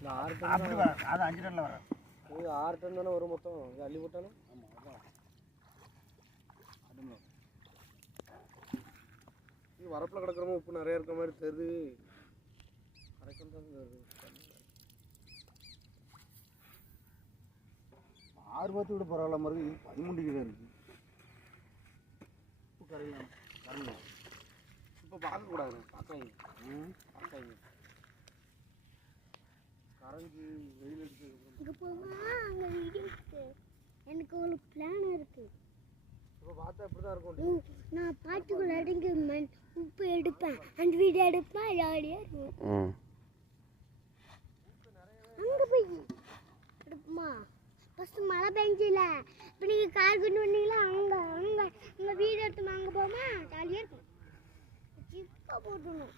இந்த 6 டன் அப்படி வரும். அது 5 டன்ல வரும். இது 6 டன் தானே வரும் மொத்தம். இது அள்ளி போட்டாலும் ஆமாம் அதான் அதுமே இது வரப்பில் கிடக்கிறவங்க உப்பு நிறைய இருக்க மாதிரி தெரியுது. கரைக்கும் தான் தெரியுது. 6 பத்து விட பரவாயில்ல மாதிரி 13 கிலோ இருக்குது. உப்பு கரையலாம் கரையலாம். இப்போ பார்க்கக்கூடாது. பார்க்காங்க பார்க்காங்க கரைஞ்சி வெயில் எடுத்து இங்கே போனால் அங்கே வீடியோ இருக்கு. எனக்கு ஒரு பிளான் இருக்கு. இப்போ பார்த்தா இப்படி தான் இருக்கும். நான் பாட்டுக்குள்ள அடங்கி உப்பு எடுப்பேன், அந்த வீடியோ எடுப்பேன், ஜாலியாக இருக்கும். அங்கே போய் எடுப்போமா? ஃபஸ்ட்டு மழை பெஞ்சில இப்போ நீங்கள் கார் கொண்டு வந்தீங்களா? அங்கே வீடியோ எடுத்துமா? அங்கே போமா? ஜாலியாக இருக்கும். ஜிப்பாக போட்டுணும்.